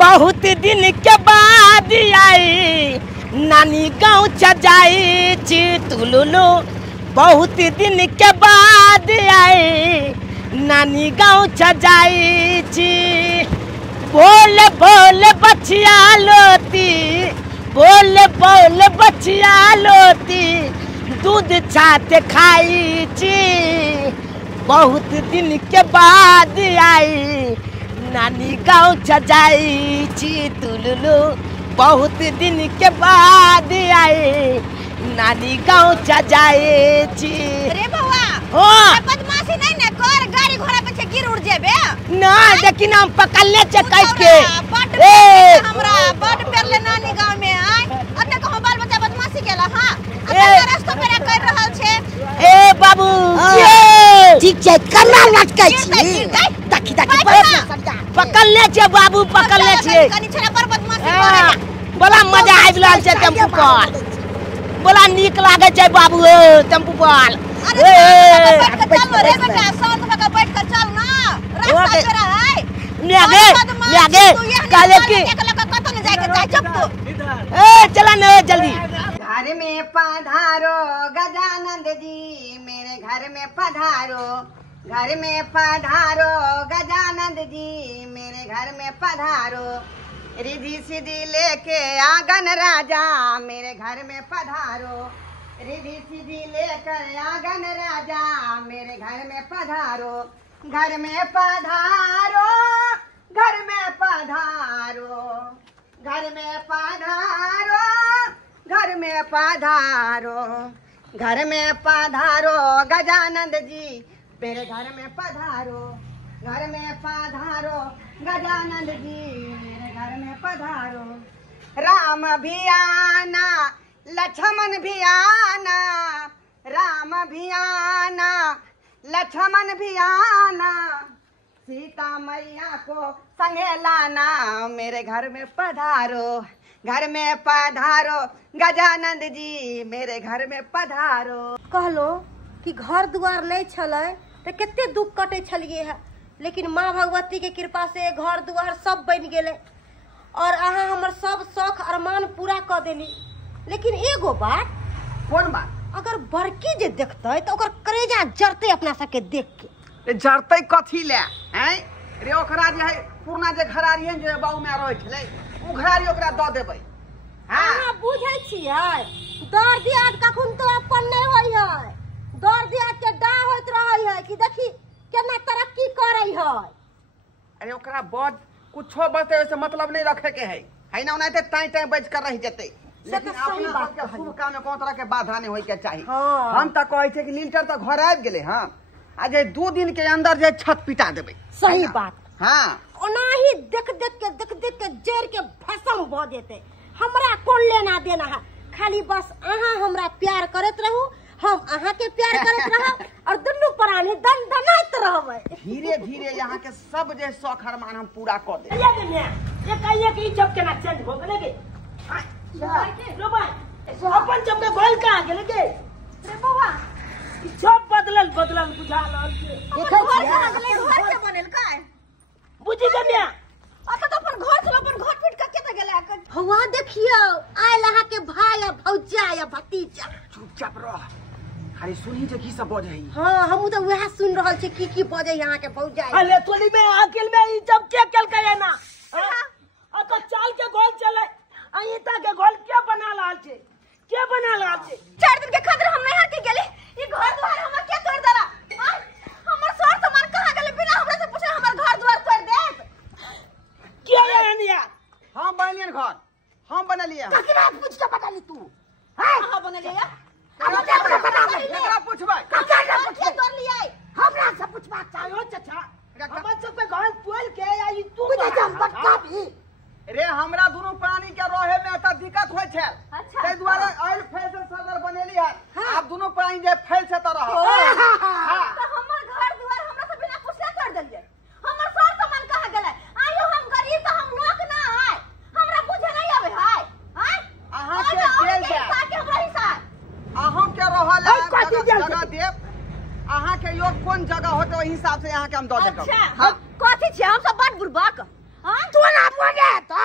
बहुत दिन के बाद आई नानी गाँव चजाई चितुलुलु। बहुत दिन के बाद आई नानी गाँव चजाई ची। बोल बोल बचिया लोती, बोल बोल बचिया लोती, दूध छात खाई ची। बहुत दिन के बाद आई नानी गाँव चजाई चितुलुलु। बहुत दिन के बाद आई नानी गाँव चजाई ची। अरे बउआ हो बदमाशी नहीं न कर, गाड़ी घोड़ा पे गिर उड़ जेबे ना, लेकिन हम पकड़ले से कैस के हमरा बड पेरले नानी गांव में आय अते कहो बाल बच्चा बदमाशी केला। हां अते रास्ता पे कर रहल छे। ए बाबू ठीक छै, कन्ना लटकै छी। ताकी ताकी पकड़ले छे बाबू, पकड़ले छे। कनी छरा पर बदमाशी करेला। बड़ा मजा आबि रहल छे टेम्पू पर, बड़ा नीक लागे छे बाबू टेम्पू पर। अरे चल रे बेटा, साथ में का बैठ कर चल ना, रास्ता छोड़ा है। ले काले की कत न जाए के चाहे चुप तू। ए चला न जल्दी। घर में पधारो गजानंद जी, मेरे घर में पधारो। घर में पधारो गजानंद जी, मेरे घर में पधारो। रिधि सिद्धि लेके आंगन राजा, मेरे घर में पधारो। रिधि सिद्धि लेकर आंगन राजा, मेरे घर में पधारो। घर में पधारो, घर में पधारो, घर में पधारो, घर में पधारो। घर में पधारो गजानंद जी, मेरे घर में पधारो। घर में पधारो गजानंद जी, मेरे घर में पधारो। राम भी आना लक्ष्मण भी आना, राम भी आना लक्ष्मण भी आना, सीता मैया को संगे लाना, मेरे घर में पधारो। घर में पधारो गजानंद जी, मेरे घर में पधारो। कहलो कि घर दुआर नहीं छले तो कितने दुख कटे छलिए है, लेकिन माँ भगवती के कृपा से घर दुआर सब बन गेले और अहाँ हमर सब शौक अरमान पूरा कर देली। लेकिन एगो बात। कौन बात? अगर बड़की जे देखते तो ओकर करेजा जरते अपना सबके देख के। जरते कथी ले हैं रे? ओकरा जे है पुरना जे घरारी जे बाऊ में रहे छले उ घरारी ओकरा द देबै। हां बुझै छियै, दर दियाद कखन तो अपन नहीं होई है, दर दियाद के डा होइत रहै है कि देखी केना तरक्की करै है। अरे ओकरा बहुत कुछो बते से मतलब नहीं रखे के है ना, ओनाते टाई टाई बज कर रह जते। लेकिन अपना बात के शुभ काम में कोनो तरह के बाधा नहीं होय के चाहिए। हम त कहै छै कि लिंटर त घर आबि गेले। हां आज 2 दिन के अंदर जे छत पिटा देबै। सही बात। हां ओनाही देख देख के जर के भस्म भ जेते। हमरा कोन लेना देना है, खाली बस अहाँ हमरा प्यार करत रहू, हम अहाँ के प्यार करत रहब और दुनू प्राणी दन दनाइत रहबै। धीरे धीरे यहाँ के सब जे शौक अरमान हम पूरा कर दे। ये कहिए कि जब केना चेंज हो गेले गे। लो भाई अपन जब के गोल कहां गेले गे रे बउआ सब बदलल बदलल बुझा रहल छै। देखै छियै घर के बनल का बुझी गमिया अत तो अपन घर छलो, अपन घर पीट के केते गेले। हवा देखियो आइल अहाँ के भाई या भौजा या भतीजा। चुपचाप रह, खाली सुनी जे की सब बजे है। हां हमहु तो वह सुन रहल छी की बजे यहाँ के भौजा। अरे तोली में अकेल में ई जब के कल के ना अत चाल के गोल चले अईता के गोल के बना लाल छे, के बना लाल छे। 4 दिन के खातिर हम नहीं हटी गेली, ई घर द्वार हमरा के तोड़ देला। हमर सर सामान कहां गेले बिना हमरा से पूछे हमर घर द्वार तोड़ दे। क्या रहनिया हम बनलियन घर, हम बनलिए। ककरा पूछ के बदली तू? कहां बनले या अब हमरा बता ले, एकरा पूछबै ककरा पूछ के तोड़ लियै हमरा से पूछबा चाहिए। चाचा अपन सब के घर तोल के आई तू बुझे जम बटका भी रे हमरा दोनों प्राणी के रहे में एता दिक्कत होय छै। अच्छा। तै दुआरे ऑयल फैल से सदर बनेली है। आप दोनों प्राणी जे फैल से त रह। हां तो हमर घर द्वार हमरा से बिना पूछले कर देलियै। हमर सर सामान कहां गेले? आयो हम गरीब त हम लोक ना है, हमरा बुझे नहीं आवे है। हां अहाँ के गेल जा के हमरा हिसाब अहाँ के रहल जगह देब। अहाँ के योग कोन जगह होते ओहि हिसाब से अहाँ के हम द देब। अच्छा कथि छै हम सब बड़ बुरबक। हां तू ना बोले तो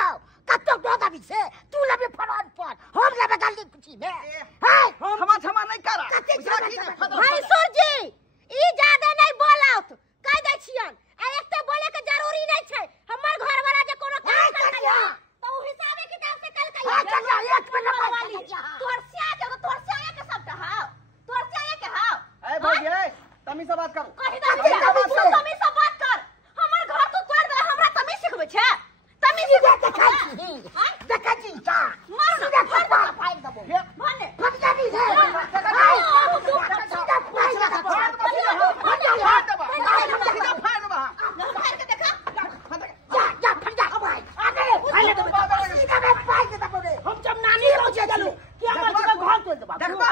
ही देखा जी सा मार सीधा फाड़ फाड़ दबो भने फट जाती है सीधा फाड़ हम जब नानी पहुंचे चलो कि हम घर तो दबा देखबा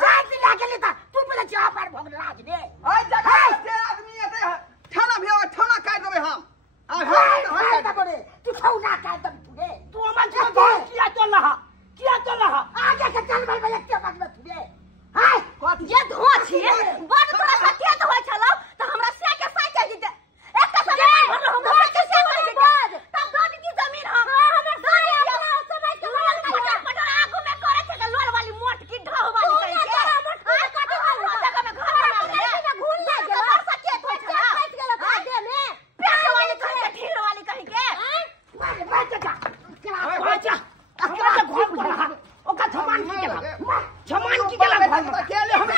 साथ दिला के लेता तू पहले चाह पर भोग राज दे ओए जगह से आदमी आते थाना भी थाना काट देबे हम तू खाऊ ना काट दम तुझे तू अमन को बोल किया तो लहा आगे के चल भाई एक के बाद में तुझे हाय ये धुआं छिए बात तोरा सत्य तो होय छलो त हमरा से के साथ चल जीते एक का समय भर हम के से भर जीते तब दो की जमीन हम हमर सारे अपना समय के लोल पटा आगू में करे छे के लोल वाली मोट की ढाव वाली कहि के कटी वाला जगह में घर बना ले घून ले गेला सत्य होय छला फट गेला खादे में प्यार वाली कहि के ढील वाली कहि के मार बात जा बाजा अकेले घूम कर रहा ओका छमान की गेला छमान की गेला अकेले हम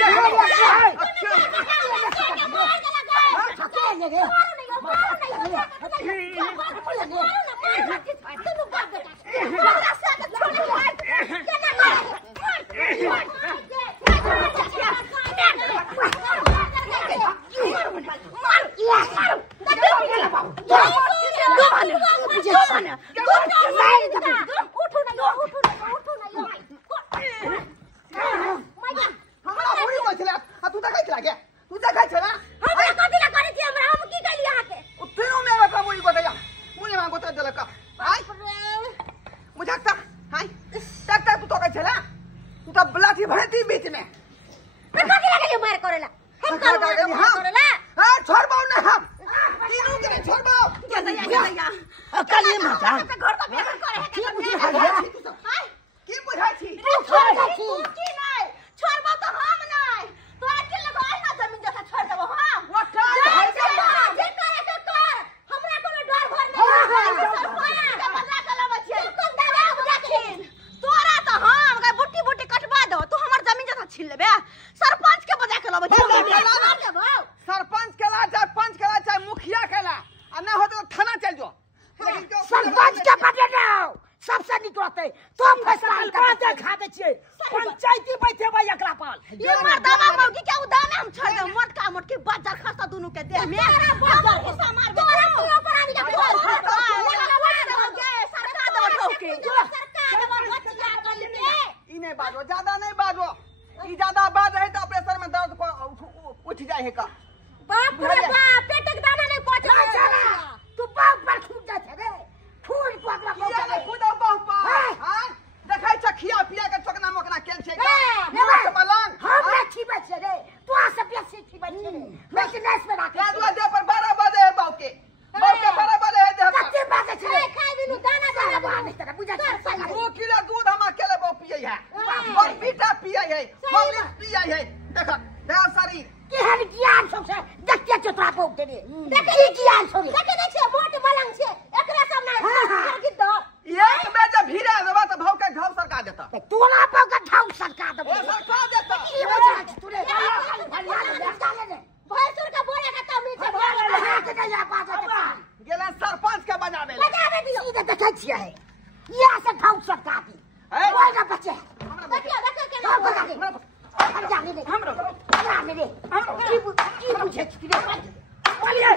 पंचायती बैठे भाई एकरा पर ये मर्दावा मौगी के उदामे हम छोड़ दे मोटका मोटकी बाजार खस्ता दोनों के देह में तोरा हिस्सा मार दे तोरा की ऊपर आनी के बोल सरकार दे ठोके सरकार दे बचिया कर के ई नहीं बाजो ज्यादा नहीं बाजो ई ज्यादा बात है तो प्रेशर में दर्द उठ जाए है का बाप रे बाप पेट के दाना नहीं पहुंचे तू बाप पर छूट जाते रे फूल पकड़ा किया नहीं खुद बाप पर हां देखै छ खिया पिया के चकना मकना केल छै मलंग हम अच्छी बच्चे रे तू आ सब अच्छी बच्चे रे बिजनेस में रख यादवा दे पर 12 बजे है बाप के 12 बजे है दे कत्ते बात छै खाई बिनु दाना दाना बाने तेरा बुझा 2 किलो दूध हम अकेले बाप पिए है और बेटा पिए है हम पिए है देख देह शरीर केहन ज्ञान सबसे देखते चतरा पोक दे देखी ज्ञान छोरी देखे नहीं छे वोट मलंग छे एकरा सब ना की दो एक में जब भीड़ा देबा त भाव के घाव सरकार देता तू ना पाव का ठाउ सरकार दे सरकार देता की बुझा तू रे भैंसुर का बोले का तमी छे के या बात गेला सरपंच के बजावे बजावे दियो सीधे देखे छिए है ये से ठाउ सरकार दी ओए ना बच्चे देखियो देखे के ना हम जाने दे हमरो जाने दे की बुझे छी रे बोलिए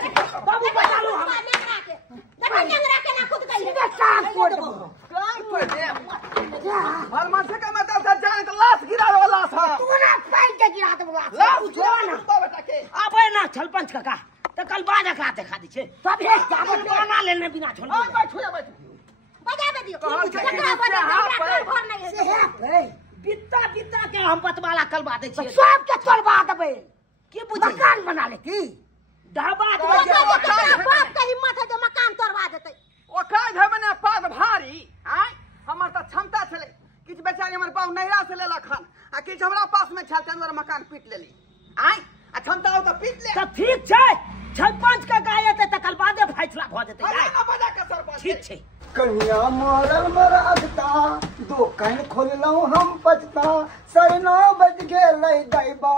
बाबू बचा लो हम नेंगरा के देखो नेंगरा के ना खुद कहि सीधे कान कोड कान कोड दे हनुमान से का मतलब से जान तो लाश गिरावे वाला था तू ना पैर के गिरा दे लाश गिरा ना बेटा के अबे ना छलपंच काका तो कल बाद का देखा दी छे सब हे जाबो ना लेने बिना छोड़ बैठो बजावे दियो जकरा बजा हमरा घर नहीं है बित्ता के हम पतवाला कलवा दे छिए सब के तोड़वा देबे की बुझी मकान बना लेती ढाबा दे बाप के हिम्मत है जो मकान तोड़वा देते ओका धमने पाद भारी आय हमर त क्षमता छले किछ बेचारी हमर पाव नहिरा से लेलक हन आ किछ हमरा पास में छल तनवर मकान पीट लेली आय आ क्षमता हो त पीट ले सब ठीक छै छलपंच के गाये ते तकल बादे फैसला भ जेते ना बजा के सरपंच ठीक छै कन्या मरल मरगता दुकान खोललौ हम पचता 9:30 बज गेलै दैबा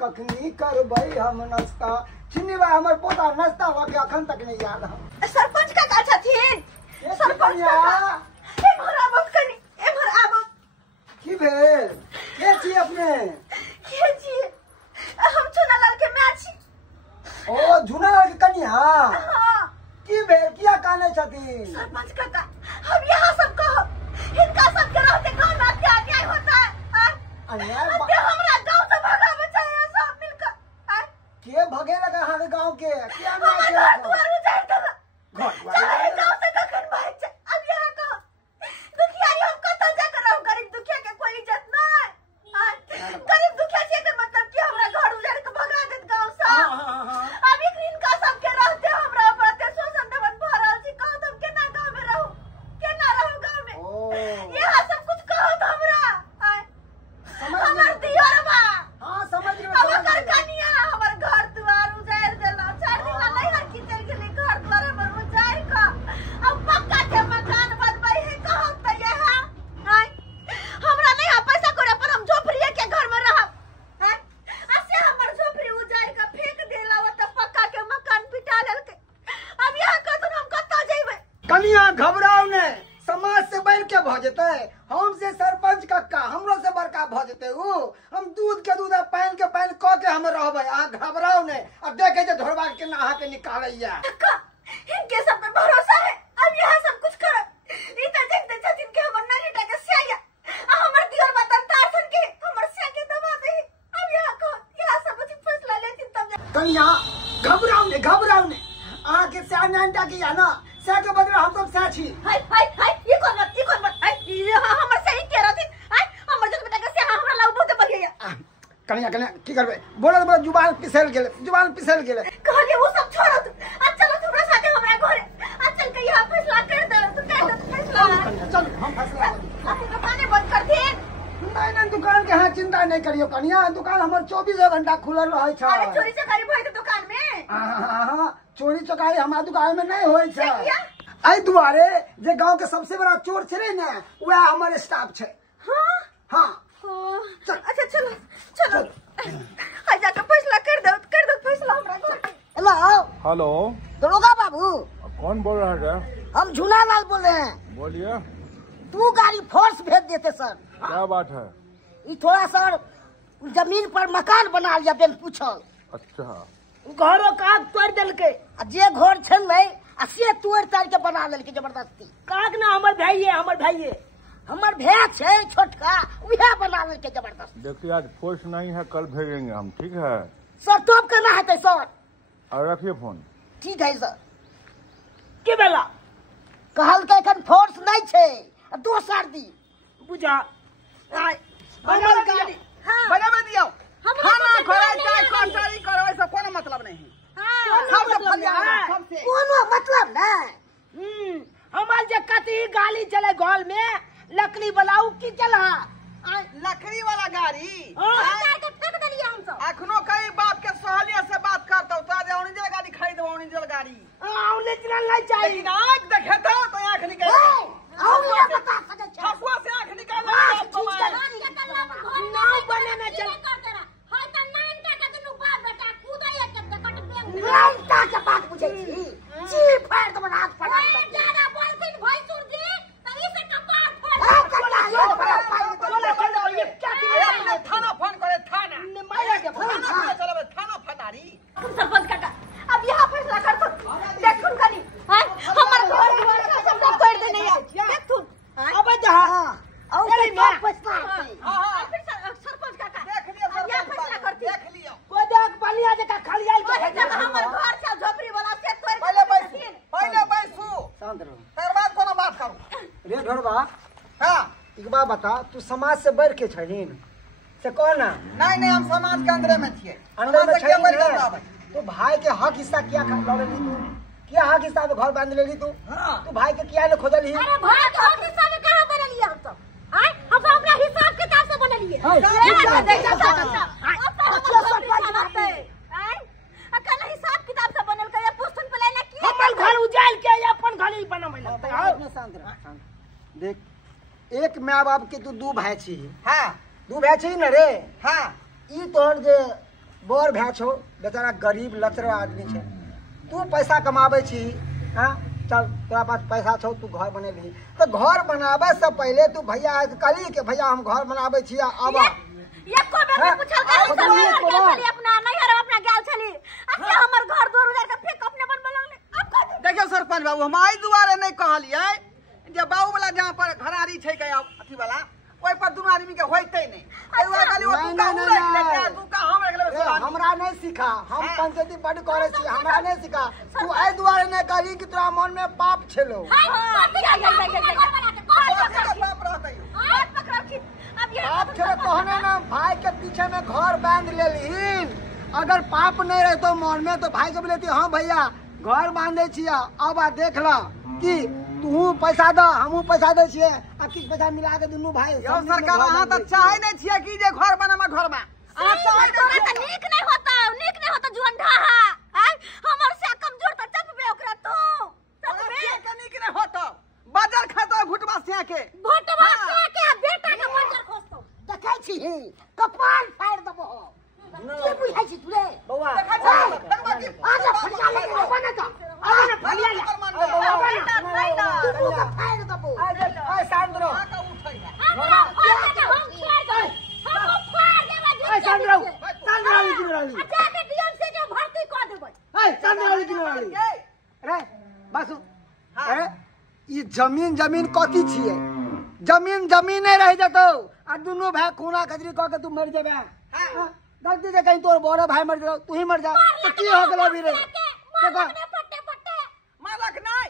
कखनी करबै हम नाश्ता छिनिबा हमर पोता नाश्ता हो के अखन तक नहीं याद हम सरपंच का छथिन सरपंच अब यहाँ सब कहो इनका सब के रहते गाँव में क्या अन्याय होता है हमरा गाँव से भगा बचाया सब मिलकर के भगे लगा हमारे गाँव के क्या घर द्वार उजाड़ देला गाँव से कखन भाग जाए। अब यहाँ कहो दुखियारी हम कतौ जाकर रहूं गरीब दुखिया के कोई इज्जत ना है गरीब दुखिया से के मतलब कि हमरा घर उजाड़ के भगा देत गाँव से। अब इनका सब के रहते हमरा पर शोषण देवन भरल छी कहो तुम केना गाँव में रहूं केना रहूं गाँव में यहाँ सब कुछ कहो तो हमरा हमर दियरवा समझ हमर कनिया हमर घर द्वार उजाड़ देला 4 दिन नहीं हर की चल गेली घर द्वार हमर उजाड़ का अब पक्का के मकान बनबै है कहो त ये हां हमरा नहीं आ पैसा करे पर हम झोपड़िए के घर में रहब हैं ऐसे हमर झोपड़ी उजाड़ के फेंक देला वो त पक्का के मकान पिटा लेलके। अब यहाँ कतन हम कत्ता जइबै कनिया घबराओ ने समाज से बढ़ के भ जेते हमसे सरपंच कक्का हमरो से बड़का भ जेते हम दूध के दूध पानी के पानी क के हम रहबे आ घबराओ ने अब देखे जे धोरबा के नहा के निकालैया इनके सब पे भरोसा है। अब यहाँ सब कुछ करो ई त देखते छथिन के हमर नानी के सिया हमर दियर बतन तारसन के हमर सिया के दबा दे। अब यहाँ को यहाँ सब कुछ फैसला लेथिन तब कनिया घबराओ ने आके से नानटा की ना से के बदला हम सब से छी हाय ये कौन बात हाय ये हमर सही कह रहथिन हाय हमर जब बेटा के से हमरा लाउ बहुत बढ़िया कनिया की करबे बोलो जुबान पिसल गेले कहलिए वो सब छोड़ो तू आज चलो तुम्हारे साथ हमरा घरे आज चल के यहाँ फैसला कर दे तू कह दे फैसला चल हम फैसला आप दुकानें बंद कर दे नहीं दुकान के हाँ चिंता नहीं करियो कनिया दुकान हमार 24 घंटा खुलल रहे छ। अरे चोरी चकारी भई त दुकान में हाँ चोरी चकारी हमार दुकान में नहीं होय छ। आई दुआरे जे गांव के सबसे बड़ा चोर छे ना वह हमारे स्टाफ छे। हाँ अच्छा चलो आज जाकर फैसला कर दो फैसला हमरा घर। हेलो दरोगा बाबू कौन बोल रहा है? हम झूलालाल बोल रहे हैं। बोलिए 2 गाड़ी फोर्स भेज देते सर। क्या बात है? ये थोड़ा सर जमीन पर मकान बना लिया बेन पूछल। अच्छा घरों काग तोड़ दिलके जे घर छन नहीं आ से तोड़ ताड़ के बना लेलके जबरदस्ती। काग ना हमर भाई हमर भैया छे छोटका उहे बना लेलके जबरदस्ती। देखिए आज फोर्स नहीं है कल भेजेंगे हम ठीक है सर तब करना है सर। और रखिए फोन। ठीक है सर। के बेला कहल के एखन फोर्स नहीं छे दोसर दी बुझा बनल गाड़ी बनावे दियो खाना खोए चाय कर्मचारी करो ऐसा कोनो मतलब नहीं सबसे फलिया सबसे कोनो मतलब नहीं। हमार जे कती गाली चले गोल में लकड़ी बनाऊ की चला लकड़ी वाला गाड़ी फेंक देलिए हम सब। अखनो कई बाप के सहालिया से बात करता तो आज ओरिजिनल गाड़ी खरीद ओरिजिनल गाड़ी ओरिजिनल नहीं चाहिए लेकिन आज देखे तो आंख निकल बता सके छे छपुआ से आंख निकाल नाव बनाना चल नानटा के बात पूछे छी जी फाड़ दो रात पड़ा ज्यादा बोलथिन भाई सुरजी तभी से कपार फोड़ ये क्या अपने थाना फोन करे थाना माया के थाना चलावे थाना फटारी सरपंच काका अब यहाँ फैसला कर दो देखुन कनी हमर घर द्वार का सब तोड़ देने देखुन अब जहां और अरे क्या मैं फैसला हां फिर सरपंच काका देख लियो यहाँ फैसला करती देख लियो को देख बलिया जका खलियाल ओहे जगह हमर घर से झोपड़ी वाला से तोड़ पहले बैसू शांत रहो फिर बाद कोनो बात करू रे ढोरबा हां एक बात बता तू समाज से बढ़ के छहीन से कौन ना नहीं हम समाज के अंदर में छिए अंदर में समाज से छहीन केवल है। तो भाई के हक हिस्सा क्या खा लेली तू क्या हक हिस्सा में घर बांध लेली तू तू भाई के किया ने खोदली अरे भाई के हक हिस्सा में कहां बना लिया हम सब हम सब अपना हिसाब किताब से बना लिए अकल हिसाब किताब से बनल के पुस्तक पे लेना की अपन घर उजाल के अपन घर ही बनावे लगता शांत रह देख एक माँ बाप के तू 2 भाई छी हां 2 भाई छी न रे हां ई तोहर जे बड़ भाई छो बेचारा गरीब लचर आदमी छे तू पैसा कमावे छी हां चल तोरा पास पैसा छो तू घर बनेली तो घर बनावे से पहले तू भैया कहली के भैया हम घर बनावे छी अब एको बेर पूछल के अपना नैहर अपना गेल छली अच्छा हमर घर द्वार उजाड़ के फेंक अपने बनबे लगले अब कह देखियो सरपंच बाबू हम आई दुआरे नहीं कहलिए जे बाऊ वाला जहाँ पर घरारी छै के अथी वाला ओइ पर दुनू आदमी के होइते नहीं एगो खाली वो तू का उड़ै लेके तू का हम रख लेबे हमरा नहीं सिखा हम पंचायती बड़ करे छी हमरा नहीं सिखा तू एहि दुआरे नहीं कहली कि तोरा मन में पाप छेलो बाप रहतै पाप छेलो तोहने ना भाई के पीछे में घर बांध लेलिन अगर पाप नहीं रहतो मन में तो भाई के बोलती हाँ भैया घर बांधे छिया अब आ देख ला कि तू पैसा द हमहू पैसा दे छिए आ किछ पैसा मिला के दुनू भाई यो सरकार अहाँ त चाहे नहीं छिए कि जे घर बनामा घर में अहाँ चाहे त नीक नहीं होता जुंडा है हमर से कमजोर त चपबे ओकरा तू चपबे के नीक नहीं होता बाजार खाता भुटवा से के बेटा के मंजर खोस्तो देखै छी कपाल फाड़ देबो के बुझाइ छी तू रे बौआ आजा फड़िया ले बना त आजा फड़िया ले तू का फाड़ देबो ए सांद्रो अरे बासु अरे ई जमीन कथी छिए जमीन नहीं रह जतो आ दुनू भाई खूना खजरी क के तू मर जेबे गलती से कहीं तोर बड़े भाई मर जाओ तू ही मर जा तो की हो गेलो भी रे मारलक नहीं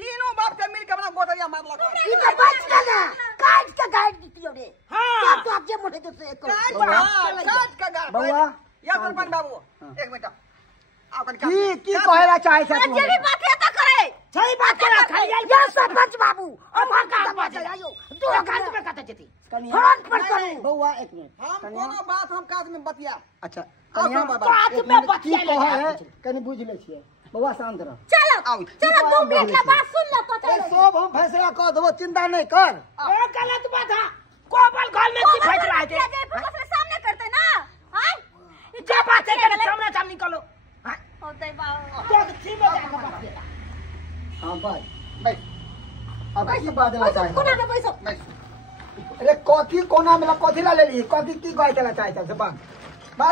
तीनों बाप के मिल के अपना गोदरिया मारलक ई के बच गेले काट के गाड़ दितियो रे हां तो आप जे मोटे तो से काट का गाड़ बउआ या सरपंच बाबू एक मिनट आपन की कहेला चाहे छ तू जेबी बात है त करे सही बात करा खाली या सरपंच बाबू अब का बात आयो तू काट में कत जती फ्रंट पर करू बउआ एक मिनट हम कोनो बात हम काज में बतिया अच्छा कन्या बाबा काज में बतिया ले कनी बुझ ले छिए बउआ शांत रह चलो 2 मिनट के बाद सुन लो तो ए सब हम फैसला कर देबो चिंता नहीं कर ए गलत बात है कोबल घर में की फैसला है जे फैसला सामने करते ना हां जे बात है के सामने सामने निकलो होतै बाबू तो ठीक में जाके बात कर हां भाई अब की बादला चाहे कोना के पैसा अरे कथी कोना में कथी ला लेली कथी की गाय चला चाहे से बात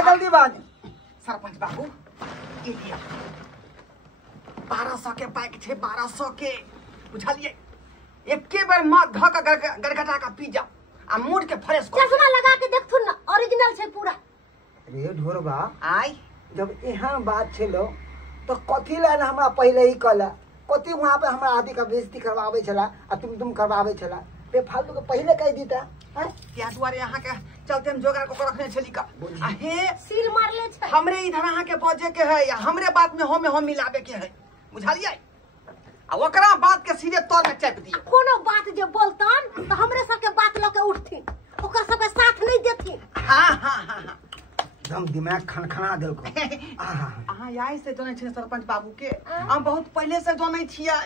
जल्दी बात सरपंच बाबू ये लिया 1200 के बाइक छे 1200 के बुझलिए एके बार मत ध के गरगटा का पी जा आ मूड के फ्रेश कर चश्मा लगा के देखथुन ना ओरिजिनल छै पूरा रे ढोरबा आई जब यहाँ बात छलो तो कथी ला हमरा पहले ही कहला कथी वहां पे हमरा आदि का बेइज्जती करवावे छला आ तुम करवावे छला बे फालतू के पहले कह दीता क्या दुआरे यहाँ के चलते हम जोगार को रखने छली का आ हे सील मारले छै हमरे इधर यहाँ के बजे के है या हमरे बात में हम मिलावे के है बुझलिए आ ओकरा बात के सीधे तौर में चाप दिए कोनो बात जे बोलतन तो हमरे सब के बात ल के उठथिन ओकर सब के साथ नहीं देथिन हाँ एकदम दिमाग खनखना देलको अहाँ यही से जाने छे सरपंच बाबू के हम बहुत पहले से जाने छियै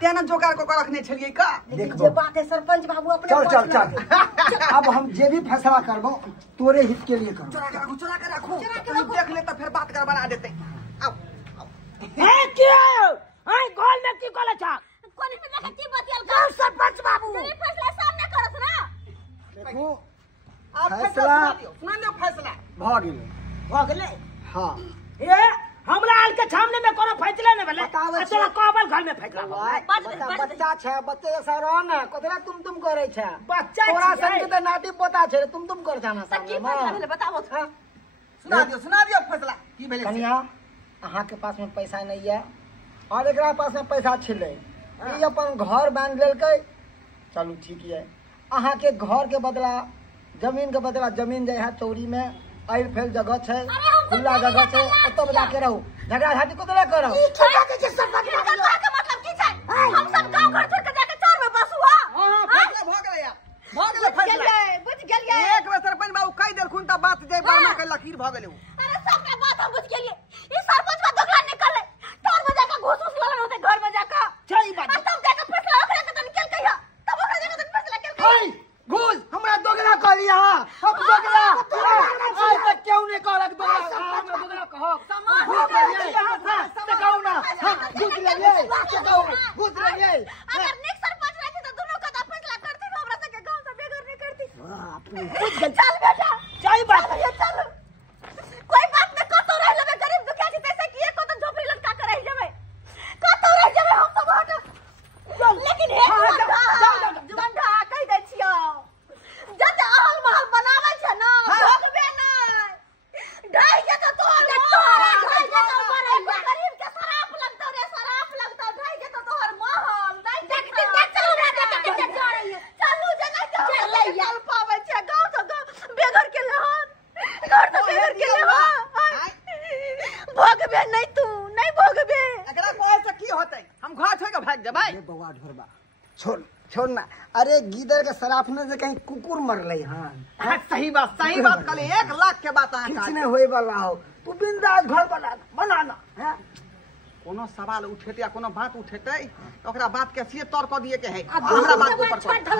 तेना जोगार को रखने छलिए का देख जे बात है सरपंच बाबू अपने चल अब हम जे भी फैसला करबो तोरे हित के लिए करो चुरा के रखो देख ले तो फिर बात कर बना देते आओ ए क्या आई गोल में की कोला छा कोनी में लगा की बतियल कर सरपंच बाबू जे फैसला सामने करत ना देखो आप फैसला सुना लो फैसला भ गेले हां ये हमरा आल के सामने में कोनो फैसला नहीं भेले बतावे तोरा कोबल घर में फैसला बच्चा छे बच्चे से रह ना कतरा तुम करे छे बच्चा तोरा छी, संग के नाटी पोता छे तुम कर जाना त की फैसला भेले बताओ सुना दियो फैसला की भेले कन्या अहाँ के पास में पैसा नहीं है और एकरा पास में पैसा छिले ई अपन घर बांध लेलकै चलू ठीक है अहाँ के घर के बदला जमीन जे है चौरी में आइल फैल जगह छे खुला जगह छे ओतब जाके रहू झगड़ा झाटी को तोरा करो ई की बात है सरपंच बाबू का मतलब की छै हम सब गांव घर छोड़ के जाके चोर में बसु हां हां फैसला भ गेलै फैसला बुझ गेलिए एक बार सरपंच बाबू कह देलखुन त बात जे बारना के लकीर भ गेलै अरे सबके बात हम बुझ गेलिए ई सरपंच का दोगला निकल चोर में जाके घूस लगन होते घर में जाके सही बात तब जाके फैसला ओकरा के तन निकल कहिया तब ओकरा जाके फैसला कर ओए घूस हमरा दोगला कह लिया अब दोगला आज तक क्यों नहीं कहलक दोगला हमरा दोगला कहो कहू ना घूस ले घूस ले अगर नेक्स्ट सरपंच रहती तो दोनों का फैसला करती तो हमरा के गांव से बेघर नहीं करती चल बेटा सही बात है चल कोई बात नहीं कतो रह लेबे गरीब दुखिया छी तैसे किए को तो झोपड़ी लटका कर रह जेबे कतो रह जेबे हम सब हट लेकिन एक छोड़ ना। अरे गीदड़ के सराफने से कहीं कुकुर मरले हाँ। सही बात कहले 1 लाख के बात अहाँ किछ नहीं होए वाला हो। तू बिंदास घर बनाना है। कोनो सवाल उठेते या कोनो बात उठेते तो ओकरा बात के सिए तौर क दिए के है। हमरा बात ऊपर कर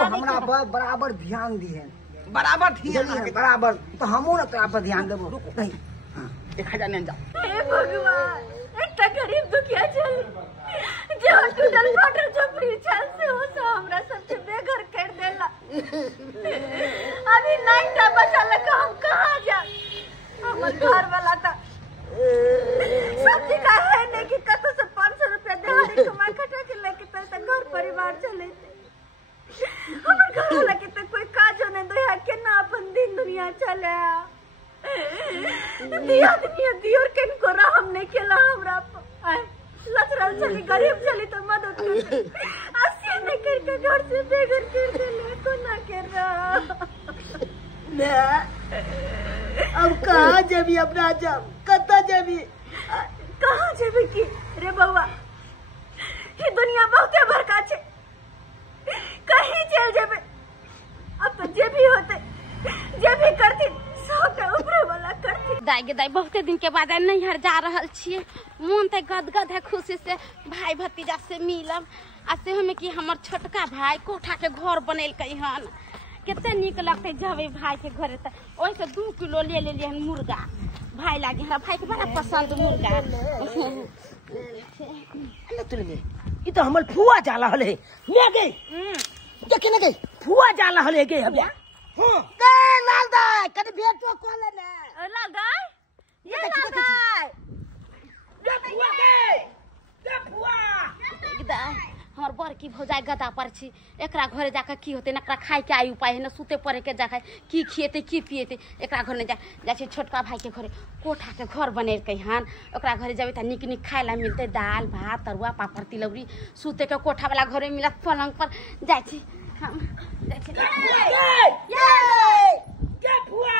हमरा बराबर ध्यान दिए बराबर ध्यान बराबर तो हमहू ना तोरा पर ध्यान देबो। नहीं 1000 ले जाओ। हे भगवान एकटा गरीब दुखिया चल जो टूटल फाटल झोपड़ी चल से हो सो हमरा सबके बेघर कर देला। अभी नहीं था बचल का हम कहां जा। हमर घर वाला था सब्जी का है नहीं कि कतो से 500 रुपया दिहाड़ी कमा खटा के लेके तो घर परिवार चले। हमर घर वाला के तो कोई काज नहीं दे है के ना अपन दिन दुनिया चले। दियोर के को हम नहीं केला हमरा लचरल चली गरीब चली तो मदद कर आसिया नहीं करके घर से बेघर कर देले को ना कर अब कहाँ जेबी अपना जब कत्ता जेबी कहाँ जेबी की रे बउआ ये दुनिया बहुते बड़का छे कहीं चल जेबे। अब तो जे भी होते जे भी करती सबके ऊपर वाला करती। दाई गे दाई बहुते दिन के बाद नैहर जा रहल छिए। मन ते गदगद है खुशी से भाई भतीजा से मिलब आ से हमें कि हमर छोटका भाई कोठा के घर बनेलकै हन। कितने निक लगते जबे भाई के घरे त ओइसे 2 किलो ले लिए हन मुर्गा भाई लागे हमरा भाई के बड़ा पसंद मुर्गा। अल्लाह तुले में ई तो हमर फुआ जाला हले ले गई देखे न गई फुआ जाला हले गई हबिया हां के लाल दाई कने बेटो कोले ने लाल दाई ये लाल दाई ये फुआ के फुआ दाई हमर बड़की भौजाई गदा पर छी एकरा घरे जाके की होते नकरा खाए के आयु पाए न सुते पड़े के जाके की खिएते की पिएते एकरा घर ने जा छी छोटका भाई के घरे कोठा के घर बनेलकै हन। ओकरा घरे जेबे त निक निक खाए ला मिलते दाल भात तरुआ पापड़ तिलौरी सुते के कोठा वाला घरे मिलत पलंग पर जाय छी हम जाय छी ये के फुआ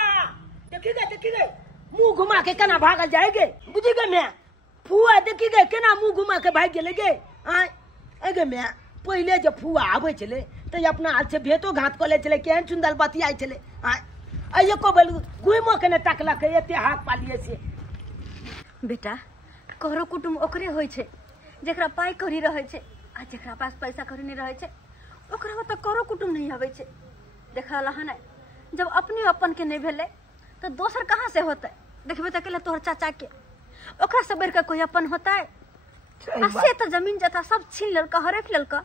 देखी गए मुंह घुमा के केना भागल जाएगे बुझी गए मैं फुआ देखी गए केना मुंह घुमा के भाग गेले गे आय अगे मैं पहले जब फुआ आवे चले तो अपना हाथ से भेटो घात को ले चले केहन सुंदर बतियाई चले आइए को बोल घुमो के ने तकला के एते हाथ पालिए से। बेटा करो कुटुम ओकरे होय छे जेकरा पाई करी रहे छे आ जेकरा पास पैसा करी नहीं रहे छे ओकरा त करो कुटुम नहीं आवे छे। देखा लहन जब अपने अपन के नहीं भेले तो दोसर कहां से होते। देखबे त केला तोहर चाचा के ओकरा से बढ़ के कोई अपन होता है। से तो जमीन जथा सब छीन ललका हरेक ललका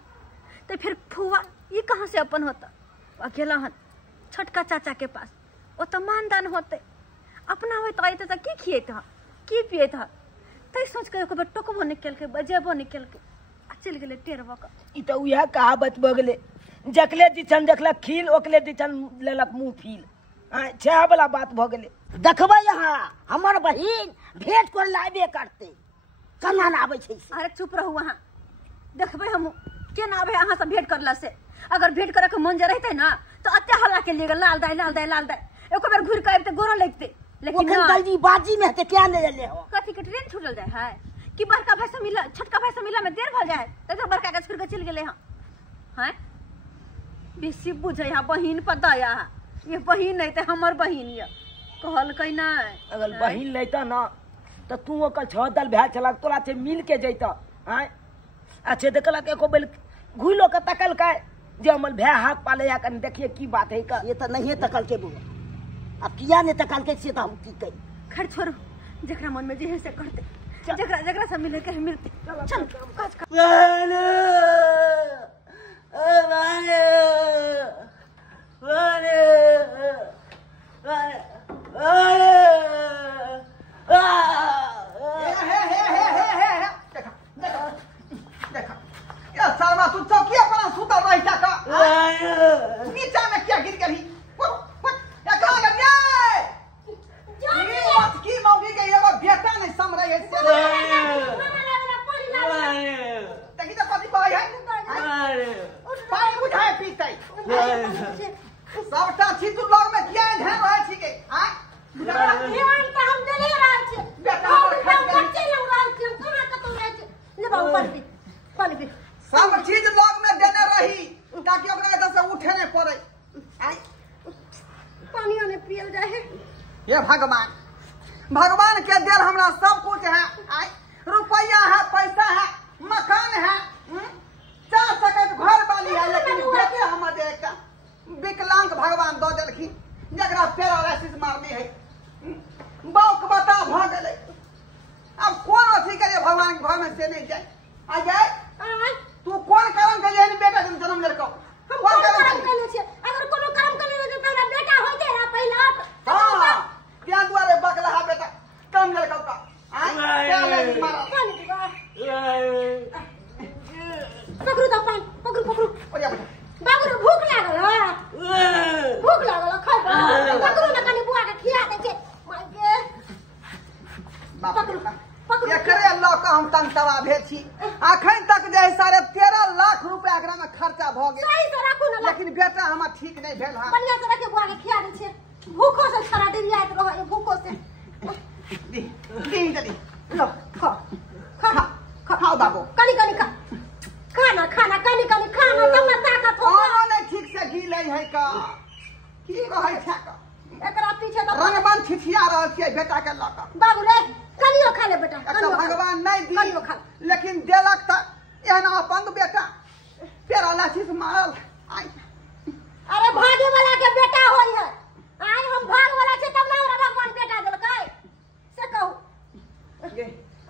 तो फिर फुआ ये कहाँ से अपन होता। अकेला हन छोटका चाचा के पास वो तो मानदान होते अपना हो तो आते की खिए था की पिए था तै सोच के टोकबो निकल के बजेबो निकल के चल गेले टेरवा का। ई तो उहे कहावत बगले जकले दिछन देखलक खील ओकले दिछन लेलक मुंह फील छह वाला बात भ गेले। देखबे यहाँ हमर बहिन भेंट कर लाबे करते कना ना आवे छै। अरे चुप रहू वहां देखबे हम के ना आवे अहां से भेंट करला से। अगर भेंट करे के मन जे रहते ना तो अत्ते हल्ला के लिए लाल दाई एको बार घुर के आबते गोरो लगते लेकिन ओखन जल्दी बाजी में ते क्या ले ले हो कथी के ट्रेन छूटल जाय है कि बड़का भाई से मिला छोटका भाई से मिला में देर भ जाए तो बड़का के छोड़ के चल गेले हैं बेसी बुझे यहाँ बहिन पर दया ये बहिन नहीं ते हमर बहिन ये कहल कई ना अगर बहिन लेता ना तो तू ओकर छदल भै चला तोरा से मिल के जैता अच्छे देखला के एको बेल घुलो के तकल के जे हमर भै हाथ पाले या कन देखिए की बात है का। ये तो नहीं तकल के बुआ अब किया ने तकल के से तो हम की कही खैर छोड़ो जकरा मन में जे है से करते जकरा से मिले के मिलते चल काज सालवा तू चौकिया पर सुतल रही का नीचा में क्या गिर गई या कहां गई ये बात की मौगी के एगो बेटा नहीं समझ रही है तकी तो पति भाई है पानी बुझाए पीते सबटा छी तू लोग में क्या ध्यान रहे छी के हां ध्यान तो हम देले रह छी बेटा बच्चे लोग रह छी कहां कतो रह छी ले बाबू पानी पी सब चीज लोग में देने ये भगवान के दिल हमरा सब कुछ है, रुपया है, पैसा है, मकान है, 4 सकत घर वाली है, लेकिन बेटे हमर एकटा विकलांग भगवान दो देलखिन जकरा पैरालिसिस मारने है, बाउक बता भ गेलै। अब कौन अथी करे भगवान के घर में से नहीं जाए आ जाए। तू कौन कर्म के लिए बेटा के जन्म देलको? कौन कर्म केले छे? अगर कोनो कर्म केले त तोरा बेटा होइते रहा पहिला। हां त्या दुआरे बकला हा बेटा कम देलको का पैरालिसिस मारा। पकड़ू तो पान, पकड़ू। ओया बेटा बाबू रे भूख लागल ह? भूख लागल खा। पकड़ू ना कनी बुआ के खिया दे छे। पकड़ू। एकरे लऽ कऽ हम तंतवा भेल छी। अखन तक जे 13.5 लाख रुपया एकरा में खर्चा भ गेल। सही से राखू ना। लेकिन बेटा हमर ठीक नहीं भेल हां। बढ़िया से रखे बुआ के खिया दे छे। भूखो से छरा डिरियात रहो ये भूखो से। दी जल्दी लो खा बाबू। कनी खा। खाना कनी खाना तब ना ताकत हो। ओ नहीं ठीक से घी ले है का की रहै छै का एकरा पीछे तो रंगबन छिछिया रहल छियै बेटा के लऽ कऽ। बाबू रे कनियो खा ले बेटा। एकटा भगवान नहीं दी कनियो खा। लेकिन देलक त एहन अपन बेटा पैरालिसिस मारल। अरे भागे वाला के बेटा होई है। आइ हम भाग वाला छे तब ना हमरा भगवान बेटा देलकै से कहू। ये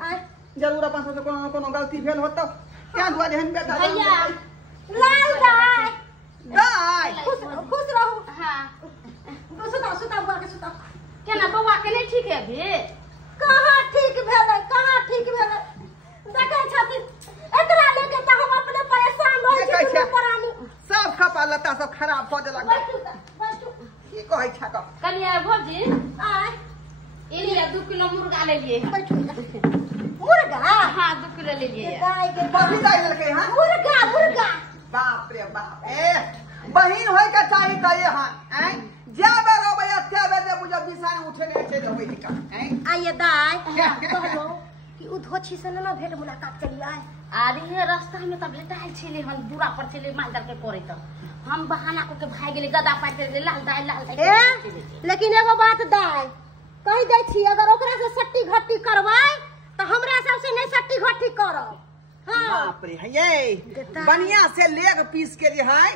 आइ जरूर अपन से कोनो गलती भेल होत क्या दुआ जहन बेटा भैया लाल दाई दाई खुश रहू। हाँ सुता बुआ के सुता। केना बौआ के नहीं ठीक है अभी? कहाँ ठीक भेलै देखे छथिन एकरा लेके त हम अपने परेशान होई छी। देखै छै। परानी सब कपड़ा लत्ता सब खराब भ देलक। बैठू। की कहै छै का कलिया भौजी आइ इलिया 2 किलो मुर्गा ले लिए। बैठू। मुर्गा हाँ 2 किलो ले लिए। गाय के बहिन आई लेलकै हां। मुर्गा बाप रे बाप बहिन होय के चाही त ये हां जा बेर अबै एते बेर जे बुझब बिसाने उठे नहीं छै होय दिका आइए दाई कहलो कि उधोछी से ना भेंट मुलाकात करिए। अरे ये रास्ता में तब भेटाइल छले हम दूरा पर चले मांदर के करे त हम बहाना को के भाग गेले गदा पाट के लाल दाई। लेकिन एगो बात दाई कह दै छी अगर ओकरा से सट्टी घट्टी करवाई त हमरा सबसे नहीं सट्टी घट्टी करब। हां बाप रे ये बढ़िया से लेग पीस के जे है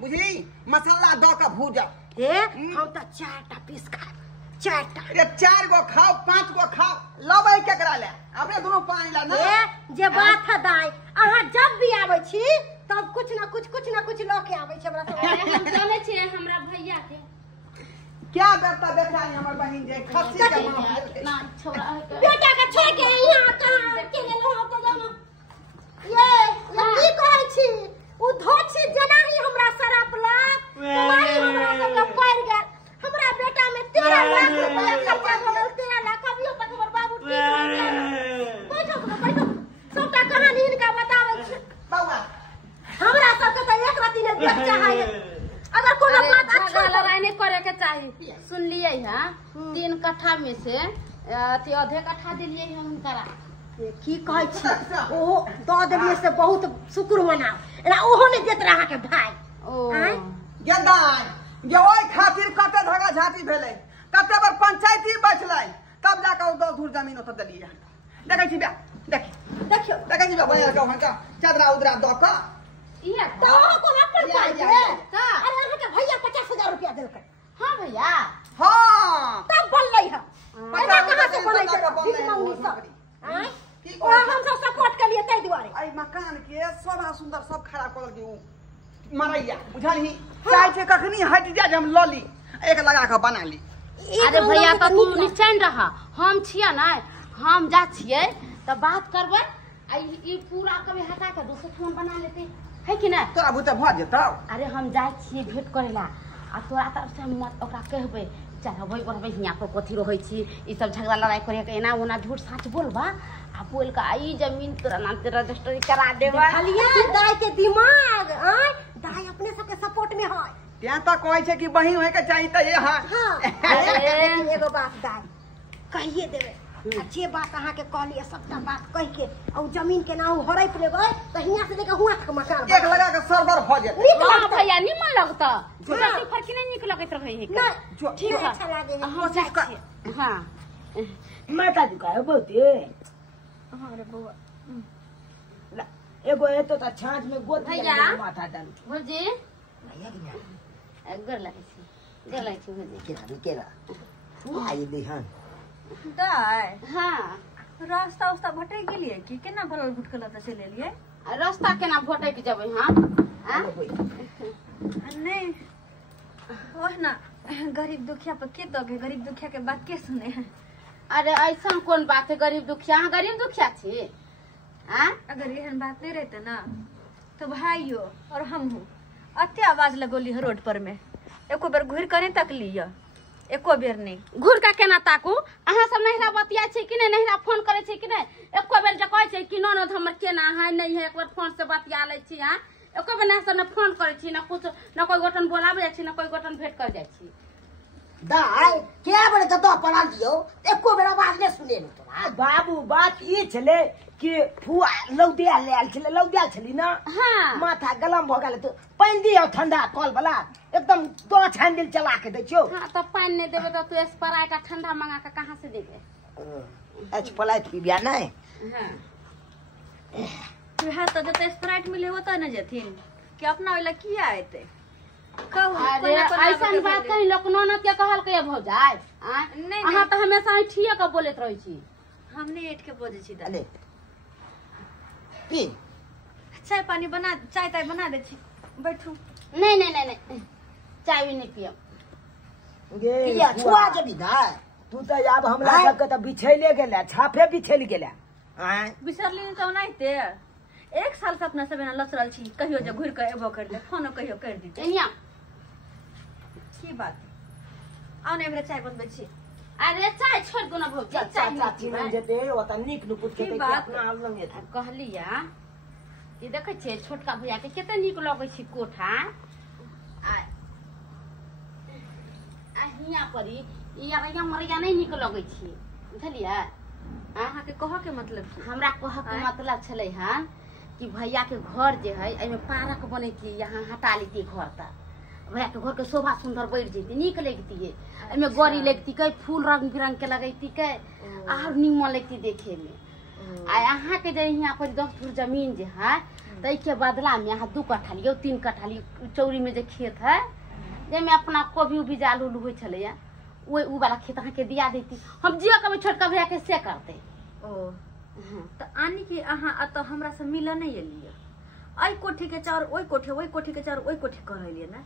बुझली मसाला द के भूजा। हम त 4टा पीस खाए 4टा। ये 4 गो खाओ 5 गो खाओ लबै केकरा ले अपने दोनों पानी ला ना। जे बात है दाई अहाँ जब भी आबै छी तब कुछ ना कुछ ल के आबै छी हमरा सब। हम जाने छे हमरा भैया के क्या बेटा बेचारी हमर बहिन जे खस्सी के मां ना छोरा है बेटा के छोड़ के यहाँ कहां के ले हो त जानो। ये की कहै छी उ धोछी जना ही हमरा सरपला तुम्हारी हमरा सब के पड़ गेल। हमरा बेटा में 13 लाख रुपया खर्चा भरल 13 लाख अभियो तक हमर बाबू ठीक बैठो सबटा कहानी इनका बताबै छी। बाबा हमरा सब के त एक राती ने देख चाहे अगर कोनो बात अच्छा लड़ाई नहीं करे के चाहिए। सुन लिए हां 3 कट्ठा में से अति आधे कट्ठा दिलिए हम उनकरा। की कहै छी ओ द देलिए से बहुत शुक्र मनाओ एना ओहो ने देत रहा के भाई। ओ गेदाई जे ओइ खातिर कते धगा झाटी भेलै कते बार पंचायती बचलै तब जाके 10 धूर जमीन ओत देलिए। देखै छी बे देखियो देखै छी बे भैया के हंका चादरा उदरा द के इया तो को अपन पाई या, है। या। अरे अहाँ के भैया 50,000 रुपया देलकै। हां भैया हां तब बनलै है। एना कहां से बनलै टका बनलै है मंगनी सब। हैं की और हम सब सपोर्ट के लिए तै दुआरे आई मकान के सोना सुंदर सब खराब कर दियो मरैया बुझलही चाहे छै कखनी हट जा जे हम ल ली एक लगा के बना ली। अरे भैया तो तू निश्चय रहा हम छिया ना हम जा छिए त बात करबै आ ई पूरा कभी हटा के दोसर फोन बना लेते है कि ना। तोरा बुते भ जेतौ। अरे हम जाय छिए भेंट करेला आ तोरा तरफ से मत ओकरा कहबै चढ़बै बढ़बै हियां पर कथी रहै छी ई सब झगड़ा लड़ाई करे के एना ओना झूठ सच बोलबा आ बोल के ई जमीन तोरा नाम से रजिस्ट्री करा देबा। खलिया दाई के दिमाग दाई अपने सब के सपोर्ट में है। त्या त कहै छै कि बहिन होय के चाही त ये हां लेकिन एगो बात दाई कहिए देवे जे बात अहाँ के कहलिए सबटा बात कह के और जमीन के नाम हड़प लेबै त हियां से लेके हुआ तक मकान एक लगा के सब दर हो जाए। हां भैया निमन लगता जोड़ा के फरकी नहीं निक लगत रहे है ना ठीक है अच्छा लागे है। हां जाए हां माता दुखायो बहुते। अरे बउआ ला, एगो एतो त छाछ में गोती भैया। माथा डाल भौजी भैया की ना गोर लागै छी भौजी केरा तू आई दे हां दाय हां रास्ता उस्ता भटक गेलिए कि केना भरल भुटकल त चले लिए रास्ता केना भटक जेबै हां नहीं ओह ना गरीब दुखिया पर के दगे गरीब दुखिया के बात के सुने हैं अरे ऐसा कौन बात है गरीब दुखिया अहाँ गरीब दुखिया छी हाँ अगर एहन बात नहीं रहते ना तो भाइयों और हम हूँ अत्ते आवाज लगोली है रोड पर में एको बेर घूर कर तक लिया एको बेर नहीं घूर का केना ताकू अहाँ सब नहिरा बतिया छै कि नहीं नहिरा फोन करे छै कि नहीं एको बेर जे कहै छै कि ननद हमर केना है नहीं है एक बार फोन से बतिया लै छी हां एको बेर ना सब फोन करे छी ना कुछ ना कोई गोटन बोलावे जाइ छी ना कोई गोटन भेंट कर जाइ छी दाई क्या बड़े कतो पड़ा दियो एको बेर आवाज ने सुने न तोरा। बाबू बात ई छले कि फुआ लौदिया लेल छले लौदिया छली ना हाँ माथा गलम भ गेल तो पानी दियो ठंडा कल वाला एकदम दो हैंडल चला के दै छियो। हाँ तो पानी नहीं देवे तो तू स्प्राइट ठंडा मंगा के कहाँ से देवे एच पलाइत पी बिया नहीं हाँ तुहार तो जते स्प्राइट मिले होता न जथिन कि अपना वाला किया आते कहू अरे ऐसा बात कहीं लोग ननद के कहल के भौजाई नहीं, अहाँ तो हमेशा ही ठीक के बोलत रही छी हमने एट के बोझे छी अले पी चाय पानी बना चाय ताय बना दे छी बैठू नहीं नहीं नहीं नहीं चाय भी नहीं पियो गे किया छुआ जबी दाई तू तो अब हमरा सब के त बिछैले गेले छाफे बिछैल गेले आय बिसरली तो नहीं ते एक साल से अपना सब लसरल छी कहियो जे घुर के एबो कर ले फोन कहियो कर दी यहाँ की बात आउ ने मेरे चाय बनबै छी अरे चाय छोड़ दो ना भौजी चाय चाची मन जेते ओता नीक नु पूछ के की कि बात? अपना लंगे था कहलिया ये देखे छे छोटका भैया के केते नीक लगे छी कोठा आ हिया परी ई अरैया मरैया नहीं नीक लगे छी बुझलिए अहाँ के कह के मतलब की हमरा कह के मतलब छले हन कि भैया के घर जे है एमे पार्क बने की यहाँ हटा लेती घर त भैया के घर के शोभा सुंदर बढ़ जेती नीक लगती है एमे गड़ी लगती के फूल रंग बिरंग के लगती के और नीमन लगती देखे में आ यहाँ के जे यहाँ पर 10 फुट जमीन जे है तई के बदला में यहाँ 2 कट्ठा लियो 3 कट्ठा लियो चौरी में जे खेत है जेमे अपना कोभी उभी जाल उल हुई छले वो उ वाला खेत अहाँ के दिया देती हम जिया कभी छोटका भैया के से करते ओ तो आनी की अहाँ अत हमरा से मिल नहीं एलिए आई कोठी के चार ओई कोठी के चार ओई कोठी कहलिए ना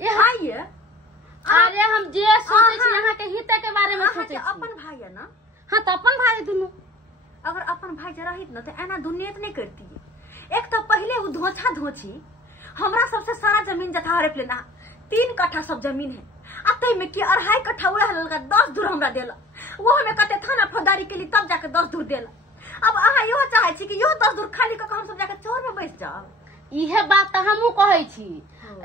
ए हाय ये अरे हम जे सोचे छी यहाँ के हित के बारे में सोचे छी अपन भाई है ना हाँ तो अपन भाई दुनू अगर अपन भाई जे रहित न तो एना दुनियत नहीं करती एक तो पहले वो धोछा धोछी हमरा सबसे सारा जमीन जथा हड़प लेना 3 कट्ठा सब जमीन है अतई में की 2.5 कट्ठा उड़ा हलका 10 दूर हमरा देला वो हमें कहते थाना फौजदारी के लिए तब जाके 10 दूर देला अब अहाँ यो चाहे छी कि यो 10 दूर खाली क हम सब जाके चौर में बैठ जाओ इहे बात त हमहू कहै छी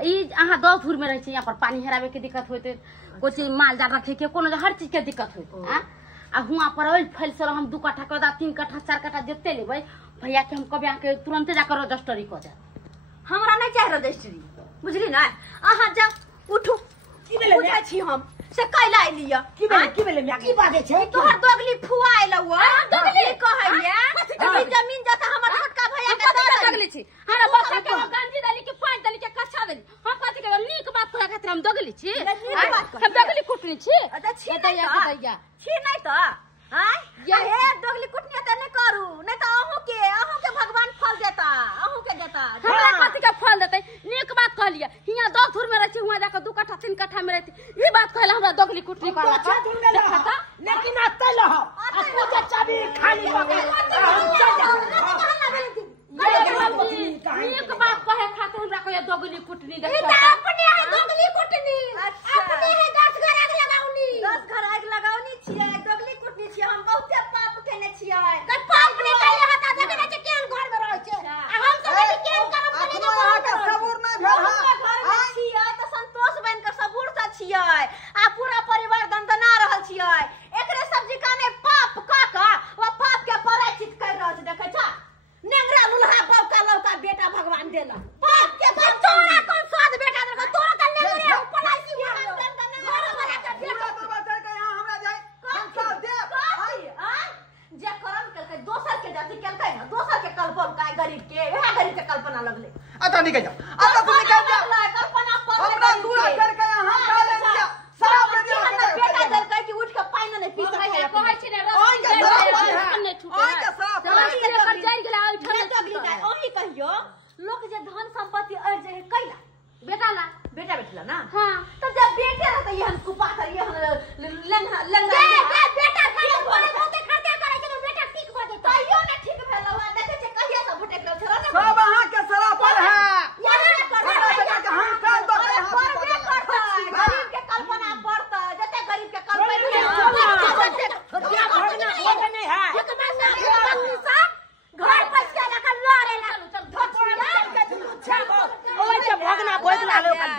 ई अहाँ 10 दूर में रहै छी यहाँ पर पानी हेरावे के दिक्कत होते कोई चीज माल जाल रखे के कोनो हर चीज के दिक्कत होते आ हुआ पर ओइ फैल से हम 2 कट्ठा के 3 कट्ठा 4 कट्ठा जते लेबै भैया के हम कबे आके तुरंत जाकर रजिस्ट्री क जा हमरा नहीं चाहे रजिस्ट्री बुझली ना अहाँ जा उठू की भेले उठा छी हम से कैला लिया की भेले मैं की बात है तोहर दोगली फुआ आइला हुआ दोगली कहैया अभी जमीन जता हमर छोटका भैया के दोगली छी हमरा बच्चा के हम गांधी दली के 5 दली के कच्चा दली हम कथि के नीक बात तोरा खातिर हम दोगली छी हम दोगली कुटनी छी अच्छा छी नहीं तो हां ये दोगली कुटनी त नहीं करू नहीं तो अहू के भगवान फल देता अहू के देता हमरा कथि के फल देतै नीक बात कहलिए हिया 10 धुर में रहै छी हुआ जाके 2 कट्ठा 3 कट्ठा में रहती ई बात कहला हमरा दोगली कुटनी करला अच्छा दूर में लहा लेकिन अतै लहा आ तू जे चाबी खाली पके नीक बात कहे खातिर हमरा कोई दोगली कुटनी दे अपने है दोगली कुटनी अपने है 10 घर आग लगाउनी 10 घर आग लगाउनी छियै दोगली कुटनी छियै हम बहुते पाप केने छियै त पाप नहीं कैले हता देखे छै केन घर में रहै छै आ हम सब केन करब अपनो यहाँ के सबूर नहीं भेल है छियै त संतोष बन के सबूर से छियै आ पूरा परिवार दंदना रहल छियै एकरे सब्जी काने पाप काका वो पाप के पराचित कर रहल छै देखे छ नेंगरा लुल्हा बाप का लौका बेटा भगवान देला पाप के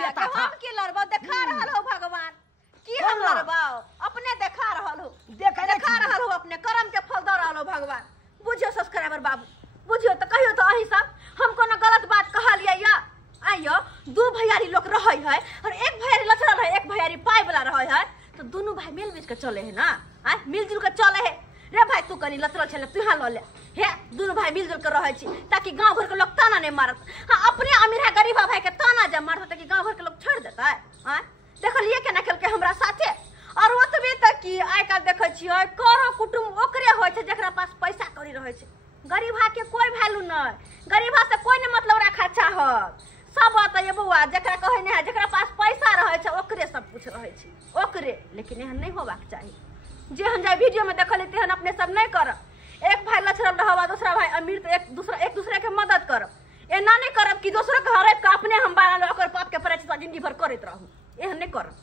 देता था। हम की लड़बो देखा रहल हो भगवान की हम हाँ। लड़बो अपने देखा रहल हो देखा देखा रहल हो अपने कर्म के फल दे रहल हो भगवान बुझियो सब्सक्राइबर बाबू बुझियो तो कहियो तो अही सब हम कोनो गलत बात कहलिए या आइयो दू भैयारी लोग रहै है और एक भैयारी लचड़ा रहे एक भैयारी पाई वाला रहै है तो दोनों भाई मिल मिल के चले है ना आ मिलजुल के चले है रे भाई तू कनी लचड़ा छले तू यहाँ ल ले हे दोनों भाई मिलजुल के रहै छी ताकि गांव घर के लोग ताना नहीं मारत हां अपने अमीर है गरीब भाई के ताना जब मारत ताकि गांव घर के लोग छोड़ देता है हां देखलिए केना खेल के हमरा साथे और ओतबे तक कि आइ काल देखै छियै करो कुटुंब ओकरे होय छै जेकरा पास पैसा कौड़ी रहै छै गरीबा के कोई वैल्यू नहीं गरीबा से कोई नहीं मतलब रखा चाह सब बताइए बउआ जेकरा कहे नहीं है जेकरा पास पैसा रहे छै ओकरे सब कुछ रहे छै ओकरे लेकिन एहन नहीं होबाक चाहिए जे हम जाय वीडियो में देखल तेहन अपने सब नहीं करब एक भाई लछरल रहबा दूसरा भाई अमीर तो एक दूसरे के मदद करब एना नहीं करब कि दोसरो के हरैब के अपने हम बारल ओकर पाप के परे जिंदगी भर करैत रहू एहन नहीं करब